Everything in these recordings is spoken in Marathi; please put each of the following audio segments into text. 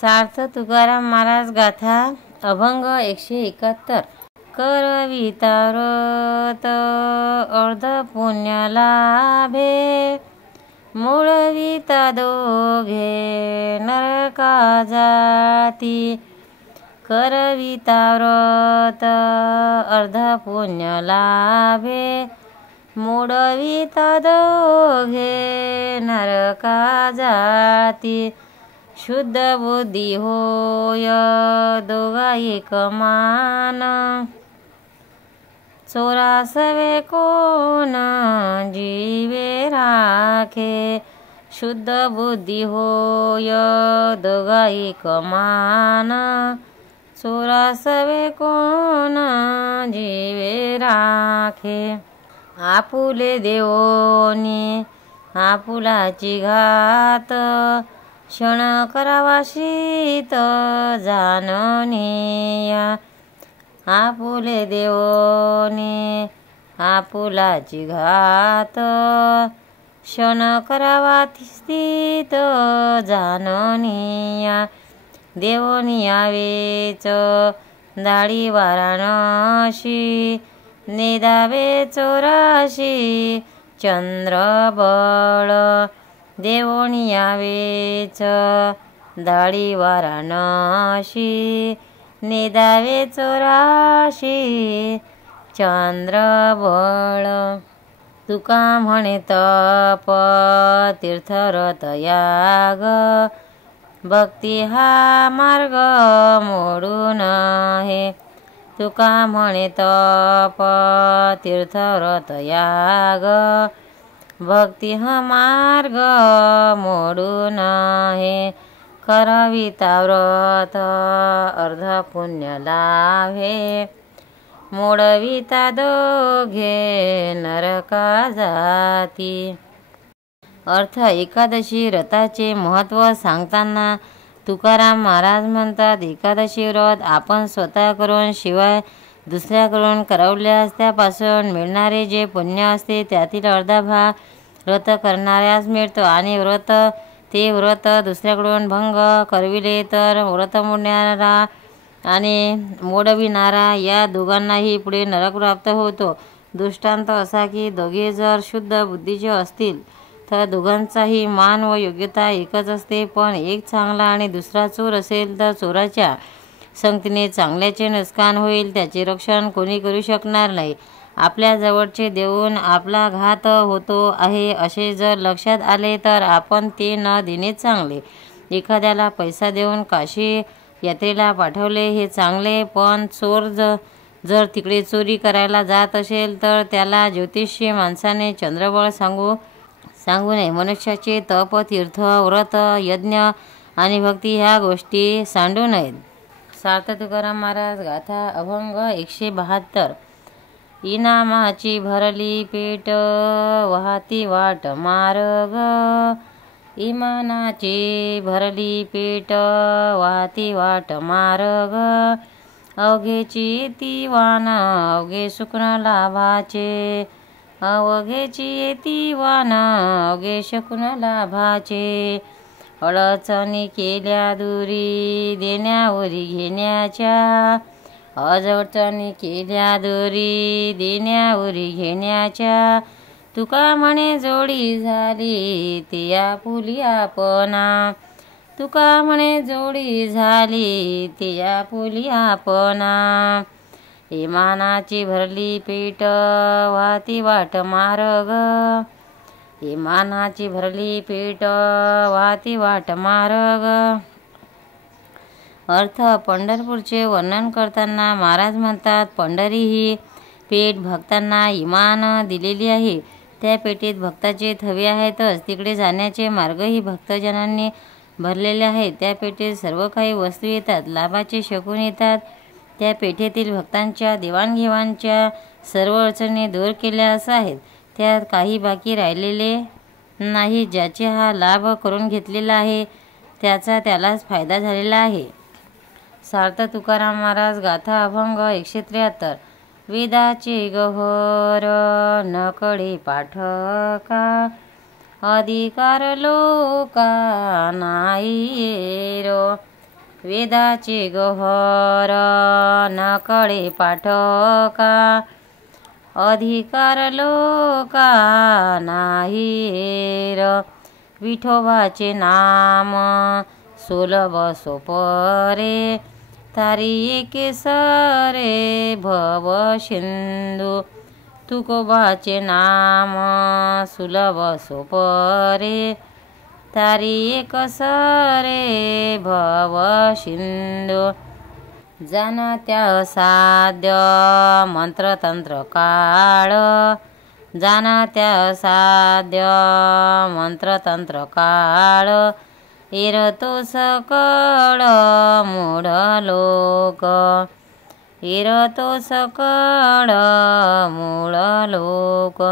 सार्थ तुकाराम महाराज गाथा अभंग 171। करविता व्रत अर्ध पुण्य लाभे, मोडविता दोघे नरका जाती। करविता व्रत अर्ध पुण्य लाभे, मोडविता दोघे नरका जाती। शुद्ध बुद्धी होय दोघा एक मान, चोरासवे कोण जीवे राखे। शुद्ध बुद्धी होय दोघा एक मान, चोरासवे कोण जीवे राखे। आपुले देवोनी आपुलाची घात, क्षण करावा शीत जाननीया। आपुले देवोनी आपुलाची घात, क्षण करावा स्थित जाननीया। देवोनी यावेच दाढी वाराणसी, नेदावे चोराशी चंद्रबळ। देवोनी यावेच दाढी वाराणसी, नेदावे चोराशी चंद्रबळ। तुका म्हणे तप तीर्थव्रत याग, भक्ती हा मार्ग मोडून हे। तुका म्हणे तप तीर्थव्रत याग, भक्ती हा मार्ग मोडून हे। करविता व्रत अर्ध पुण्य लाभे, मोडविता दोघे नरका जाती। अर्थ एकादशी व्रताचे महत्त्व सांगताना तुकाराम महाराज म्हणतात, एकादशी व्रत आपण स्वतः करून शिवाय दुसऱ्याकडून करवल्यास त्यापासून मिळणारे जे पुण्य असते त्यातील अर्धा भाग व्रत करणाऱ्यास मिळतो, आणि ते व्रत दुसऱ्याकडून भंग करविले तर व्रत मोडणारा आणि मोडविणारा या दोघांनाही पुढे नरक प्राप्त होतो। दृष्टांत असा की दोघे जर शुद्ध बुद्धीचे असतील तर दोघांचाही मान व योग्यता एकच असते, पण एक चांगला आणि दुसरा चोर असेल तर चोराच्या संगतीने चांगल्याचे नुकसान होईल, त्याचे रक्षण कोणी करू शकणार नाही। आपल्या जवळचे देऊन आपला घात होतो आहे असे जर लक्षात आले तर आपण ते न देणेच चांगले। एखाद्याला पैसा देऊन काशी यात्रेला पाठवले हे चांगले, पण चोर जर तिकडे चोरी करायला जात असेल तर त्याला ज्योतिषी माणसाने चंद्रबळ सांगू नये। मनुष्याचे तप तीर्थ व्रत यज्ञ आणि भक्ती ह्या गोष्टी सांडू नयेत। सार्थ तुकाराम महाराज गाथा अभंग 172। इनामाची भरली पेट वाहती वाट मार्ग, इमानाची भरली पेट वाहती वाट मार्ग। अवघेची येती वान अवघे सुखन लाभाचे, अवघेची येती वान अवघे शकुन लाभाचे। अडचणी केल्या दुरी देण्यावरी घेण्याच्या, अडचणी केल्या दुरी देण्यावरी घेण्याच्या। तुका म्हणे जोडी झाली ते आपुली आपणा, तुका म्हणे जोडी झाली ते आपुली आपणा। इमानाची भरली पेट वाहती वाट मार्ग, इमानाची भरली पेट वाहती वाट मार्ग। अर्थ पंढरपूरचे वर्णन करताना महाराज म्हणतात, पंढरी ही पेठ भक्तांना इमान दिलेली आहे। त्या पेठेत भक्ताचे थवे आहेतच, तिकडे जाण्याचे मार्गही भक्तजनांनी भरलेले आहेत। त्या पेठेत सर्व काही वस्तू येतात, लाभाचे शकून येतात। त्या पेठेतील भक्तांच्या देवाणघेवाणच्या सर्व अडचणी दूर केल्या असं आहेत, त्यात काही बाकी राहिलेले नाही। ज्याचे हा लाभ करून घेतलेला आहे त्याचा त्यालाच फायदा झालेला आहे। सार्थ तुकाराम महाराज गाथा अभंग 173। वेदाचे गहर नकडे पाठका, अधिकार लोका नाही रो। वेदाचे गहर न कळे पाठका, अधिकार लोका नाही र. विठोबाचे नाम सुलभ सोपरे, तारी एके सरे भव सिंधू. तुकोबाचे नाम सुलभ सोपरे, तारी एक सरे भव सिंधू. जाणत्या साध्य मंत्रतंत्र काळ, जाणत्या साध्य मंत्रतंत्र काळ. एरतो सकळ मूढ लोक, एरतो सकळ मूढ लोक.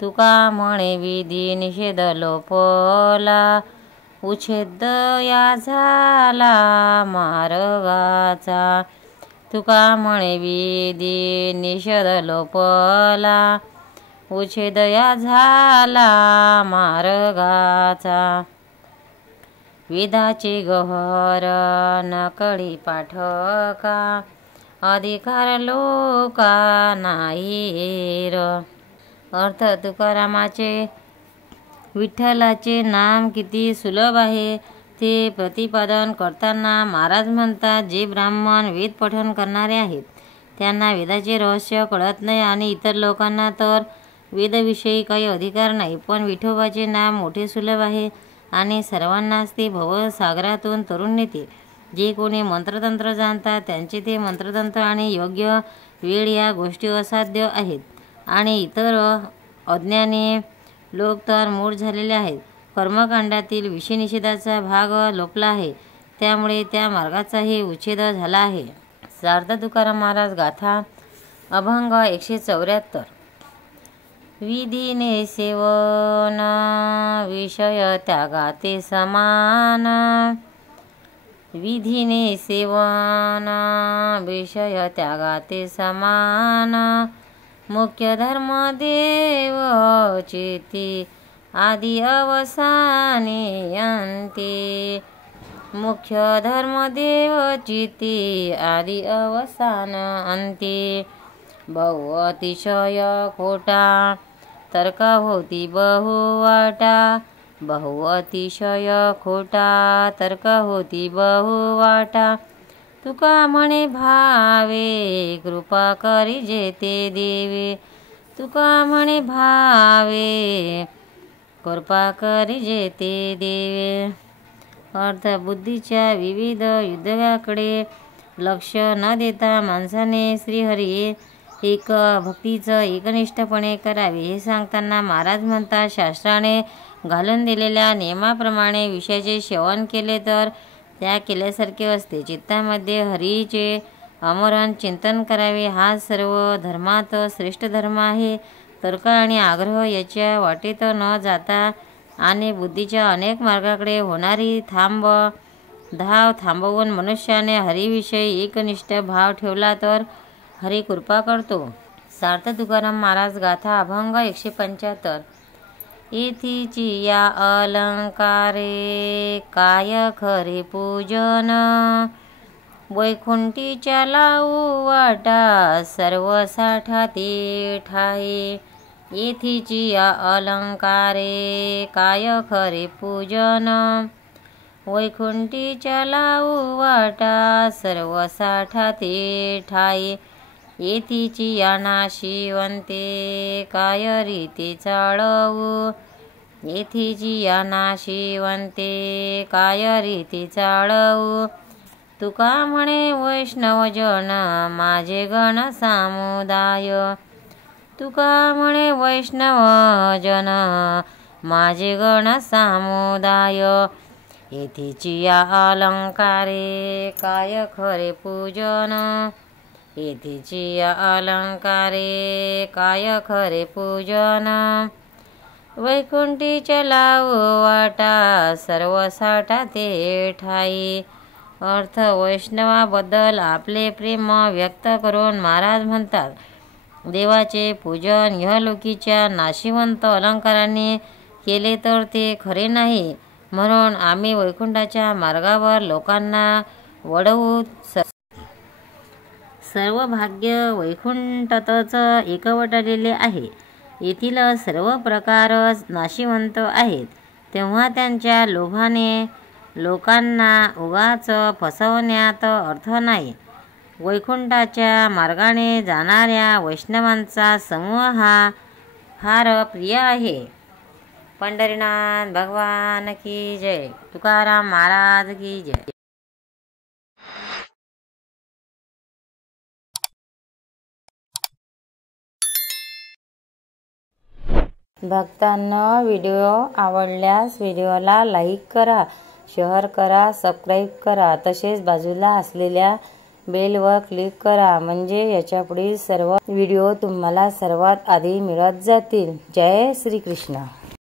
तुका म्हणे विधी निषेध लोपला, उच्छेद या झाला मार्गाचा. तुका म्हणे विधी निषेध लोपला, उच्छेद या झाला मार्गाचा. वेदाचे गहर न कळी पाठका, अधिकार लोका नाही र. अर्थ तुकारामाचे विठ्ठलाचे नाम किती सुलभ आहे ते प्रतिपादन करताना महाराज म्हणतात, जे ब्राह्मण वेद पठण करणारे आहेत त्यांना वेदाचे रहस्य कळत नाही आणि इतर लोकांना तर वेदविषयी काही अधिकार नाही. पण विठोबाचे नाम मोठे सुलभ आहे आणि सर्वांनाच ते भवसागरातून तरुण नेते. जे कोणी मंत्रतंत्र जाणतात त्यांचे ते मंत्रतंत्र आणि योग्य वेळ या गोष्टी असाध्य आहेत आणि इतर अज्ञानी लोक तर मूढ झालेले आहेत. कर्मकांडातील विषयनिषेधाचा भाग लोपला आहे, त्यामुळे त्या मार्गाचाही उच्छेद झाला आहे. सार्थ तुकाराम महाराज गाथा अभंग 174. विधीने सेवन विषय त्यागाते समान, विधीने सेवन विषय त्यागाते समान. मुख्य धर्म देव चिती आदि अवसानी अंती, मुख्य धर्म देव चिती आदि अवसान अंती. बहु अतिशय खोटा तर्का होती बहुवाटा, बहु अतिशय खोटा तर्का होती बहुवाटा. तुका म्हणे भावे कृपा करी जेते देवे, तुका म्हणे भावे कृपा करी जेते देवे. अर्थ बुद्धीच्या विविध युद्धाकडे लक्ष न देता माणसाने श्रीहरी एक भक्तीचं एकनिष्ठपणे करावे हे सांगताना महाराज म्हणतात, शास्त्राने घालून दिलेल्या नियमाप्रमाणे विषयाचे सेवन केले तर त्या केल्यासारखे असते. चित्तामध्ये हरीचे अमरण चिंतन करावे हा सर्व धर्मात श्रेष्ठ धर्म आहे. तर्क आणि आग्रह याच्या वाटेत न जाता आणि बुद्धीच्या अनेक मार्गाकडे होणारी धाव थांबवून मनुष्याने हरीविषयी एकनिष्ठ भाव ठेवला तर हरी कृपा करतो. सार्थ तुकाराम महाराज गाथा अभंग 175. येथीची या अलंकारे काय खरे पूजन, वैकुंठीच्या लावू वाटा सर्व साठा ते ठाई. येथीची या अलंकारे काय खरे पूजन, वैकुंठीच्या लावू वाटा सर्व साठा ते ठाई. येथीची या नाशिवंते काय रीती चाळवू, येथीची या नाशिवंते काय रीती चाळवू. तुका म्हणे वैष्णवजन माझे गण समुदाय, तुका म्हणे वैष्णवजन माझे गण समुदाय. येथीची या अलंकारे काय खरे पूजन, येथीची या अलंकारे काय खरे पूजन, वैकुंठीच्या लावू वाटा सर्व साठा ते ठाई. अर्थ वैष्णवाबद्दल आपले प्रेम व्यक्त करून महाराज म्हणतात, देवाचे पूजन इहलोकीच्या नाशिवंत अलंकारांनी केले तर ते खरे नाही. म्हणून आम्ही वैकुंठाच्या मार्गावर लोकांना वडवू सर्व भाग्य वैकुंठतच एकवटलेले आहे. येथील सर्व प्रकारच नाशिवंत आहेत. तेव्हा त्यांच्या लोभाने लोकांना उगाच फसवण्यात अर्थ नाही. वैकुंठाच्या मार्गाने जाणाऱ्या वैष्णवांचा समूह हा फार प्रिय आहे. पंढरीनाथ भगवान की जय. तुकाराम महाराज की जय. भक्तांनो, व्हिडिओ आवडल्यास व्हिडिओला लाईक करा, शेअर करा, सबस्क्राईब करा. तसेच बाजूला असलेल्या बेलवर क्लिक करा, म्हणजे याच्यापुढील सर्व व्हिडिओ तुम्हाला सर्वात आधी मिळत जातील. जय श्री कृष्ण.